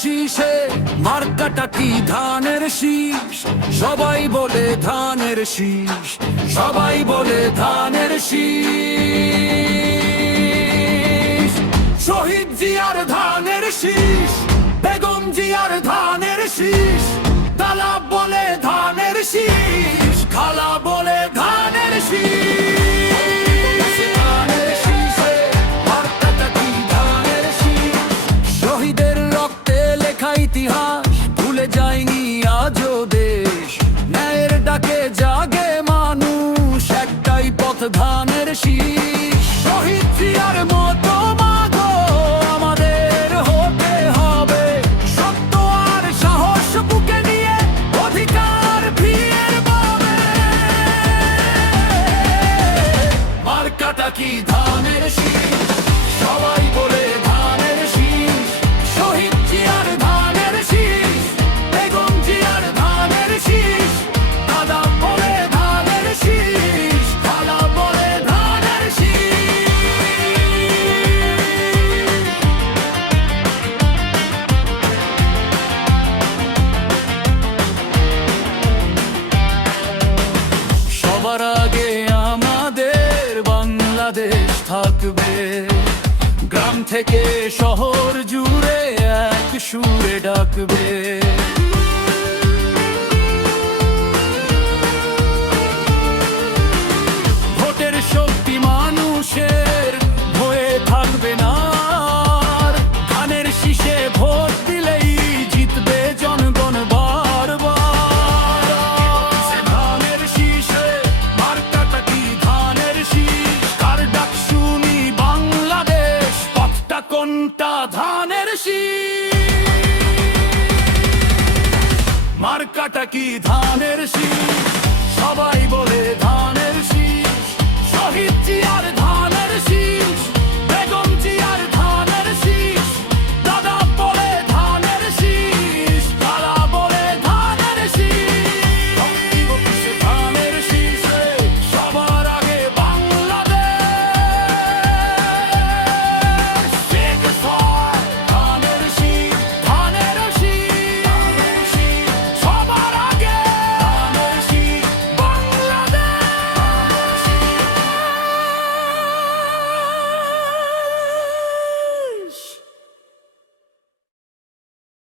শীষে মার্কাটা কি ধানের শীষ, সবাই বলে ধানের শীষ, সবাই বলে ধানের শীষ। শহীদ জিয়ার ধানের শীষ, বেগম জিয়ার ধানের শীষ, দালা বলে ধানের শীষ, খালা বলে ধানের শীষ। শহীদের রক্তে লেখা ইতিহাস ভুলে যায়নি আজও দেশ, ন্যায়ের ডাকে জাগে মানুষ, একটাই পথ ধানের শীষ। শহীদ জিয়ার মতো মাগো আমাদের হতে হবে, সত্য আর সাহস বুকে নিয়ে অধিকার ফিরে পাবে। মার্কাটা কি ধানের শীষ, সবাই বলে ধানের শীষ, শহীদ জিয়ার ধানের শীষ, বেগম জিয়ার ধানের শীষ, দাদা বলে ধানের শীষ, খালা বলে ধানের শীষ। সবার আগে আমাদের বাংলাদেশ থাকবে, গ্রাম থেকে শহর জুড়ে এক সুরে ডাকবে। ভোটের শক্তি মানুষের হয়ে থাকবে না, ধানের শীষে ভোট দিলেই জিতবে জনগণ বারবার। ধানের শীষে মার্কাটা কি ধানের শীষ, কার ডাক শুনি বাংলাদেশ, পথটা কোনটা ধানের শীষ। মার্কাটা কি ধানের শীষ, সবাই বলে ধানের শীষ, শহীদ